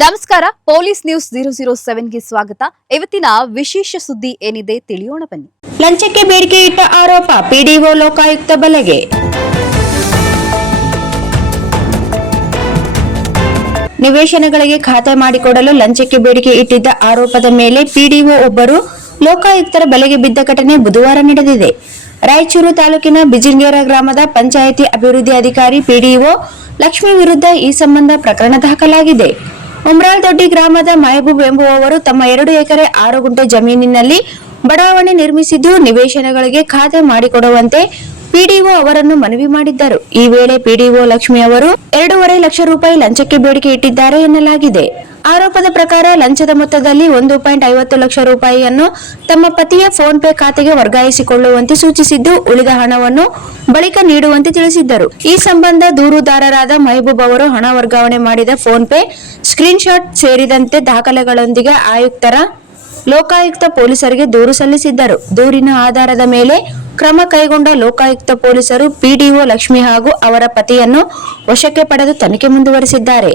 ನಮಸ್ಕಾರ, police news 007ಗೆ ಸ್ವಾಗತ. ಇವತ್ತಿನ ವಿಶೇಷ ಸುದ್ದಿ ಏನಿದೆ ತಿಳಿಯೋಣ ಬನ್ನಿ. ಲಂಚಕ್ಕೆ ಬೇಡಿಕೆ ಇಟ್ಟ ಆರೋಪ ಪಿಡಿಒ ಲೋಕಾಯುಕ್ತ ಬಲೆಗೆ. ನಿವೇಶನಗಳಿಗೆ ಖಾತೆ ಮಾಡಿಕೊಡಲು ಲಂಚಕ್ಕೆ ಬೇಡಿಕೆ ಇಟ್ಟಿದ್ದ ಆರೋಪದ ಮೇಲೆ ಪಿಡಿಒ ಒಬ್ಬರು ಲೋಕಾಯುಕ್ತರ ಬಲೆಗೆ ಬಿದ್ದ ಘಟನೆ ಬುಧವಾರ ನಡೆದಿದೆ. ರಾಯಚೂರು ತಾಲೂಕಿನ ಬಿಜಿಂಗೇರ ಗ್ರಾಮದ ಪಂಚಾಯಿತಿ ಅಭಿವೃದ್ಧಿ ಅಧಿಕಾರಿ ಪಿಡಿಒ ಲಕ್ಷ್ಮಿ ವಿರುದ್ಧ ಈ ಸಂಬಂಧ ಪ್ರಕರಣ ದಾಖಲಾಗಿದೆ. ಉಮ್ರಾಳ್ದೊಡ್ಡಿ ಗ್ರಾಮದ ಮೆಹಬೂಬ್ ಎಂಬುವವರು ತಮ್ಮ 2 ಎಕರೆ 6 ಗುಂಟೆ ಜಮೀನಿನಲ್ಲಿ ಬಡಾವಣೆ ನಿರ್ಮಿಸಿದ್ದು ನಿವೇಶನಗಳಿಗೆ ಖಾತೆ ಮಾಡಿಕೊಡುವಂತೆ ಪಿಡಿಒ ಅವರನ್ನು ಮನವಿ ಮಾಡಿದ್ದರು. ಈ ವೇಳೆ ಪಿಡಿಒ ಲಕ್ಷ್ಮಿ ಅವರು 2.5 ಲಕ್ಷ ರೂಪಾಯಿ ಲಂಚಕ್ಕೆ ಬೇಡಿಕೆ ಇಟ್ಟಿದ್ದಾರೆ ಎನ್ನಲಾಗಿದೆ. ಆರೋಪದ ಪ್ರಕಾರ ಲಂಚದ ಮೊತ್ತದಲ್ಲಿ 1.50 ಲಕ್ಷ ರೂಪಾಯಿಯನ್ನು ತಮ್ಮ ಪತಿಯ ಫೋನ್ ಪೇ ಖಾತೆಗೆ ವರ್ಗಾಯಿಸಿಕೊಳ್ಳುವಂತೆ ಸೂಚಿಸಿದ್ದು, ಉಳಿದ ಹಣವನ್ನು ಬಳಿಕ ನೀಡುವಂತೆ ತಿಳಿಸಿದ್ದರು. ಈ ಸಂಬಂಧ ದೂರುದಾರರಾದ ಮೆಹಬೂಬ್ ಅವರು ಹಣ ವರ್ಗಾವಣೆ ಮಾಡಿದ ಫೋನ್ ಪೇ ಸ್ಕ್ರೀನ್ ಶಾಟ್ ಸೇರಿದಂತೆ ದಾಖಲೆಗಳೊಂದಿಗೆ ಲೋಕಾಯುಕ್ತ ಪೊಲೀಸರಿಗೆ ದೂರು ಸಲ್ಲಿಸಿದ್ದರು. ದೂರಿನ ಆಧಾರದ ಮೇಲೆ ಕ್ರಮ ಕೈಗೊಂಡ ಲೋಕಾಯುಕ್ತ ಪೊಲೀಸರು ಪಿಡಿಒ ಲಕ್ಷ್ಮಿ ಹಾಗೂ ಅವರ ಪತಿಯನ್ನು ವಶಕ್ಕೆ ಪಡೆದು ತನಿಖೆ ಮುಂದುವರೆಸಿದ್ದಾರೆ.